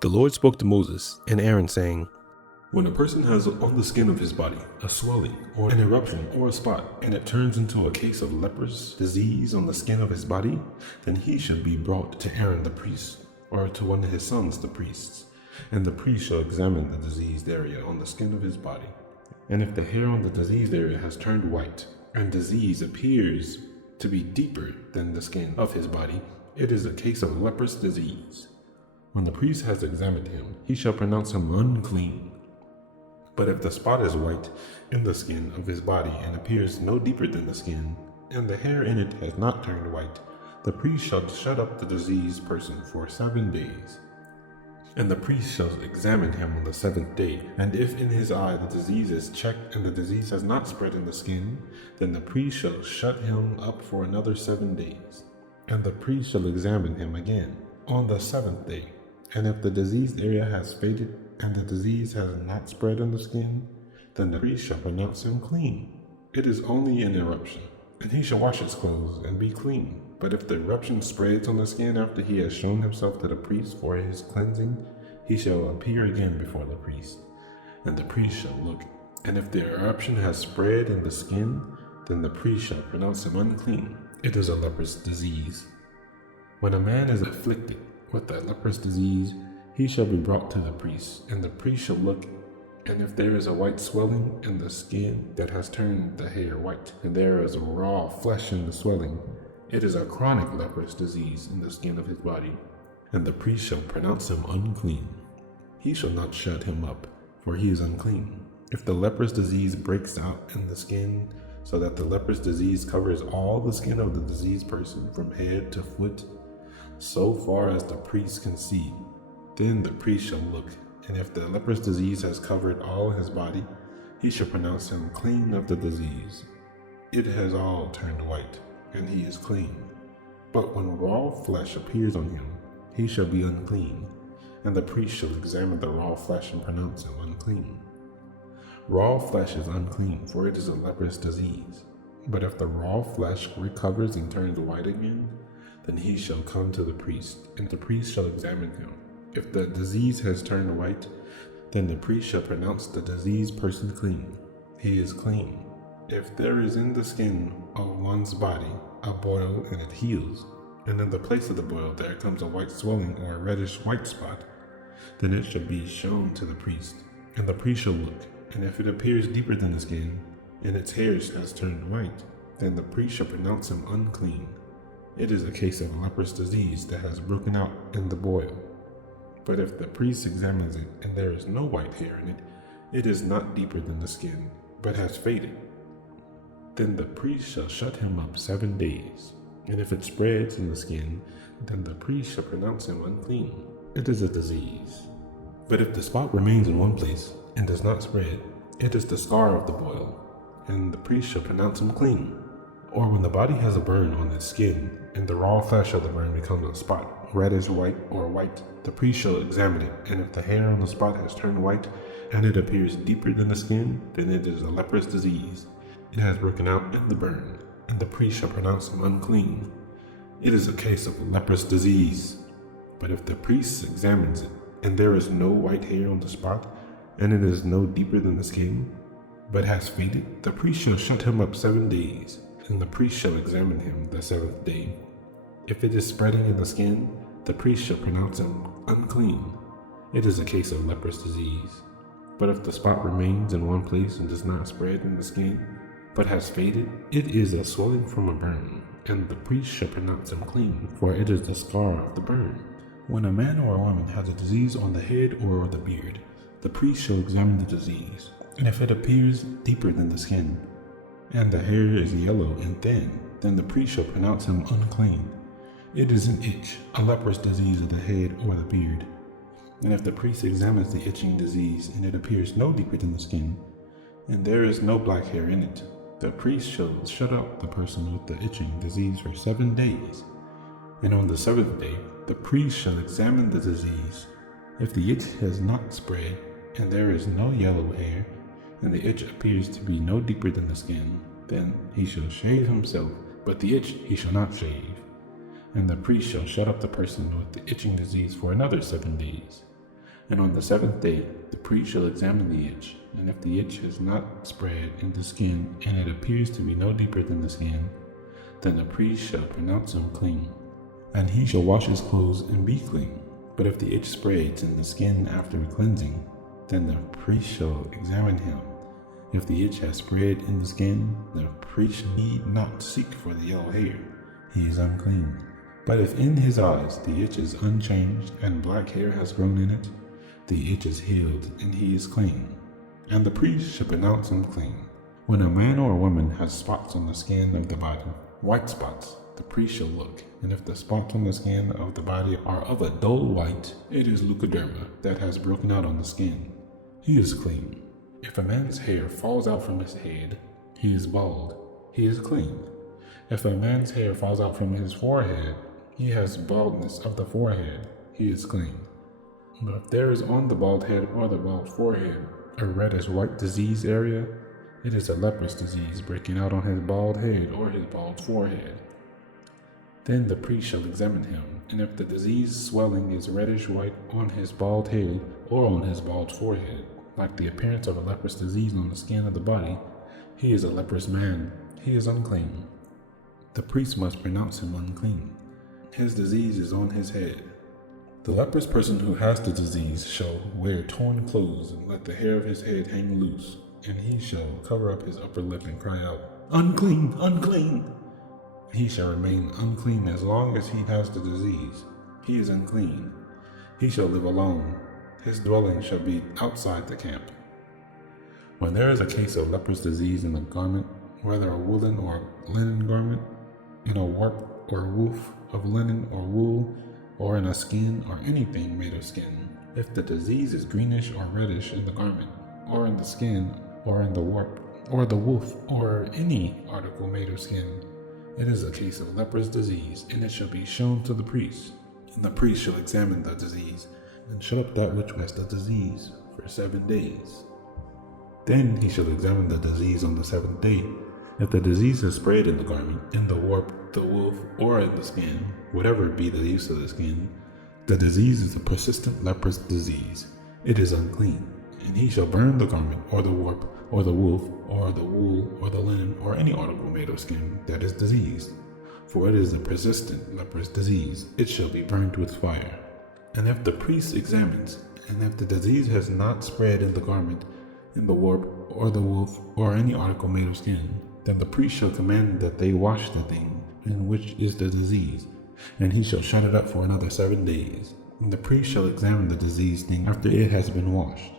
The Lord spoke to Moses and Aaron, saying, "When a person has on the skin of his body a swelling or an eruption or a spot, and it turns into a case of leprous disease on the skin of his body, then he should be brought to Aaron the priest, or to one of his sons the priests, and the priest shall examine the diseased area on the skin of his body. And if the hair on the diseased area has turned white, and disease appears to be deeper than the skin of his body, it is a case of leprous disease. When the priest has examined him, he shall pronounce him unclean. But if the spot is white in the skin of his body and appears no deeper than the skin, and the hair in it has not turned white, the priest shall shut up the diseased person for 7 days. And the priest shall examine him on the 7th day, and if in his eye the disease is checked and the disease has not spread in the skin, then the priest shall shut him up for another 7 days. And the priest shall examine him again on the 7th day. And if the diseased area has faded and the disease has not spread in the skin, then the priest shall pronounce him clean. It is only an eruption, and he shall wash his clothes and be clean. But if the eruption spreads on the skin after he has shown himself to the priest for his cleansing, he shall appear again before the priest, and the priest shall look. And if the eruption has spread in the skin, then the priest shall pronounce him unclean. It is a leprous disease. When a man is afflicted with a leprous disease, he shall be brought to the priest, and the priest shall look, and if there is a white swelling in the skin that has turned the hair white, and there is raw flesh in the swelling, it is a chronic leprous disease in the skin of his body, and the priest shall pronounce him unclean. He shall not shut him up, for he is unclean. If the leprous disease breaks out in the skin, so that the leprous disease covers all the skin of the diseased person from head to foot, so far as the priest can see, then the priest shall look, and if the leprous disease has covered all his body, he shall pronounce him clean of the disease. It has all turned white, and he is clean. But when raw flesh appears on him, he shall be unclean, and the priest shall examine the raw flesh and pronounce him unclean. Raw flesh is unclean, for it is a leprous disease. But if the raw flesh recovers and turns white again, then he shall come to the priest, and the priest shall examine him. If the disease has turned white, then the priest shall pronounce the diseased person clean. He is clean. If there is in the skin of one's body a boil and it heals, and in the place of the boil there comes a white swelling or a reddish white spot, then it shall be shown to the priest, and the priest shall look, and if it appears deeper than the skin, and its hairs has turned white, then the priest shall pronounce him unclean. It is a case of leprous disease that has broken out in the boil. But if the priest examines it and there is no white hair in it, it is not deeper than the skin, but has faded. Then the priest shall shut him up 7 days. And if it spreads in the skin, then the priest shall pronounce him unclean. It is a disease. But if the spot remains in one place and does not spread, it is the scar of the boil, and the priest shall pronounce him clean. Or when the body has a burn on its skin, and the raw flesh of the burn becomes a spot, reddish white or white, the priest shall examine it, and if the hair on the spot has turned white, and it appears deeper than the skin, then it is a leprous disease. It has broken out in the burn, and the priest shall pronounce him unclean. It is a case of leprous disease. But if the priest examines it, and there is no white hair on the spot, and it is no deeper than the skin, but has faded, the priest shall shut him up 7 days, and the priest shall examine him the 7th day. If it is spreading in the skin, the priest shall pronounce him unclean. It is a case of leprous disease. But if the spot remains in one place and does not spread in the skin, but has faded, it is a swelling from a burn, and the priest shall pronounce him clean, for it is the scar of the burn. When a man or a woman has a disease on the head or the beard, the priest shall examine the disease, and if it appears deeper than the skin, and the hair is yellow and thin, then the priest shall pronounce him unclean. It is an itch, a leprous disease of the head or the beard. And if the priest examines the itching disease, and it appears no deeper than the skin, and there is no black hair in it, the priest shall shut up the person with the itching disease for 7 days. And on the 7th day, the priest shall examine the disease. If the itch has not spread, and there is no yellow hair, and the itch appears to be no deeper than the skin, then he shall shave himself, but the itch he shall not shave. And the priest shall shut up the person with the itching disease for another 7 days. And on the seventh day, the priest shall examine the itch, and if the itch has not spread in the skin, and it appears to be no deeper than the skin, then the priest shall pronounce him clean. And he shall wash his clothes and be clean. But if the itch spreads in the skin after cleansing, then the priest shall examine him. If the itch has spread in the skin, the priest need not seek for the yellow hair. He is unclean. But if in his eyes the itch is unchanged and black hair has grown in it, the itch is healed and he is clean. And the priest shall pronounce him clean. When a man or a woman has spots on the skin of the body, white spots, the priest shall look, and if the spots on the skin of the body are of a dull white, it is leukoderma that has broken out on the skin. He is clean. If a man's hair falls out from his head, he is bald. He is clean. If a man's hair falls out from his forehead, he has baldness of the forehead. He is clean. But if there is on the bald head or the bald forehead a reddish white disease area, it is a leprous disease breaking out on his bald head or his bald forehead. Then the priest shall examine him, and if the disease swelling is reddish white on his bald head or on his bald forehead, like the appearance of a leprous disease on the skin of the body, he is a leprous man. He is unclean. The priest must pronounce him unclean. His disease is on his head. The leprous person who has the disease shall wear torn clothes and let the hair of his head hang loose, and he shall cover up his upper lip and cry out, "Unclean, unclean!" He shall remain unclean as long as he has the disease. He is unclean. He shall live alone. His dwelling shall be outside the camp. When there is a case of leprous disease in a garment, whether a woolen or linen garment, in a warp or woof of linen or wool, or in a skin or anything made of skin, if the disease is greenish or reddish in the garment, or in the skin, or in the warp, or the woof, or any article made of skin, it is a case of leprous disease, and it shall be shown to the priest. And the priest shall examine the disease, and shut up that which was the disease for 7 days. Then he shall examine the disease on the seventh day. If the disease has spread in the garment, in the warp, the woof, or in the skin, whatever be the use of the skin, the disease is a persistent leprous disease. It is unclean, and he shall burn the garment, or the warp, or the woof, or the wool, or the linen, or any article made of skin that is diseased. For it is a persistent leprous disease. It shall be burned with fire. And if the priest examines, and if the disease has not spread in the garment, in the warp, or the woof, or any article made of skin, then the priest shall command that they wash the thing in which is the disease, and he shall shut it up for another 7 days. And the priest shall examine the diseased thing after it has been washed.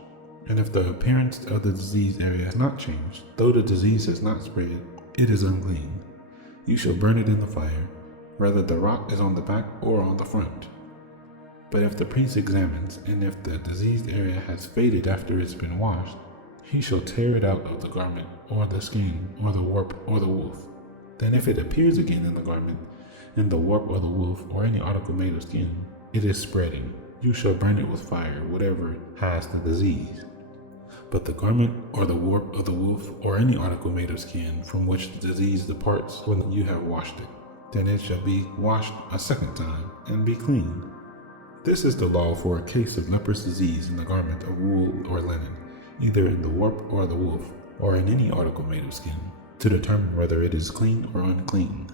And if the appearance of the diseased area has not changed, though the disease has not spread, it is unclean. You shall burn it in the fire, whether the rock is on the back or on the front. But if the priest examines, and if the diseased area has faded after it's been washed, he shall tear it out of the garment, or the skin, or the warp, or the woof. Then if it appears again in the garment, in the warp, or the woof, or any article made of skin, it is spreading. You shall burn it with fire, whatever has the disease. But the garment, or the warp, or the woof, or any article made of skin from which the disease departs when you have washed it, then it shall be washed a second time, and be clean. This is the law for a case of leprous disease in the garment of wool or linen, either in the warp or the woof, or in any article made of skin, to determine whether it is clean or unclean.